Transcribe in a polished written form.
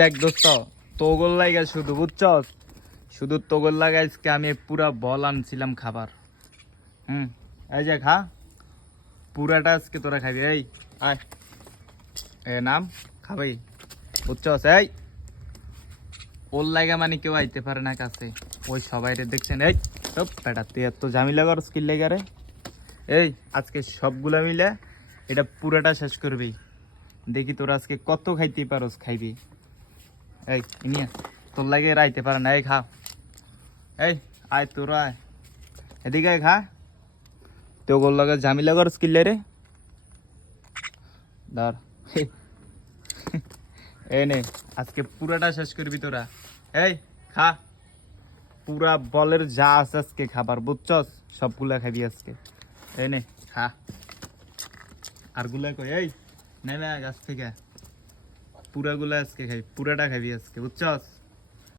দেখ দোস্ত, তোগল লাগা শুধু বুঝছস, শুধু তোগল লাগা আজকে আমি পুরা বল আনছিলাম খাবার। এই যে খা, পুরাটা আজকে তোরা খাবি। এই আয়, এ নাম খাবি বুঝছস। এই ওর লাগা মানে কেউ আইতে পারে না কাছে, ওই সবাই দেখছেন। এই সব পেটা তুই এত ঝামেলা কর স্কিল লেগে রে। এই আজকে সবগুলা মিলে এটা পুরাটা শেষ করবি। দেখি তোরা আজকে কত খাইতে পারস, খাইবি। এই নিয়ে তোর লাগে রাইতে পারে না। এই খা, এই আয় তোরা আয়, এদিকে আয় খা। তো গোল লাগে ঝামেলা কর স্কিল রে ধর। এই নে আজকে পুরাটা শেষ করবি তোরা। এই খা, পুরা বলের যা আছে আজকে খাবার বুঝছস, সবগুলা খাবি আজকে। এই নে খা, আর গুলা কই। এই নেমে গাছ থেকে পুরা গুলা আজকে খাবি, পুরাটা খাবি আজকে বুঝছস।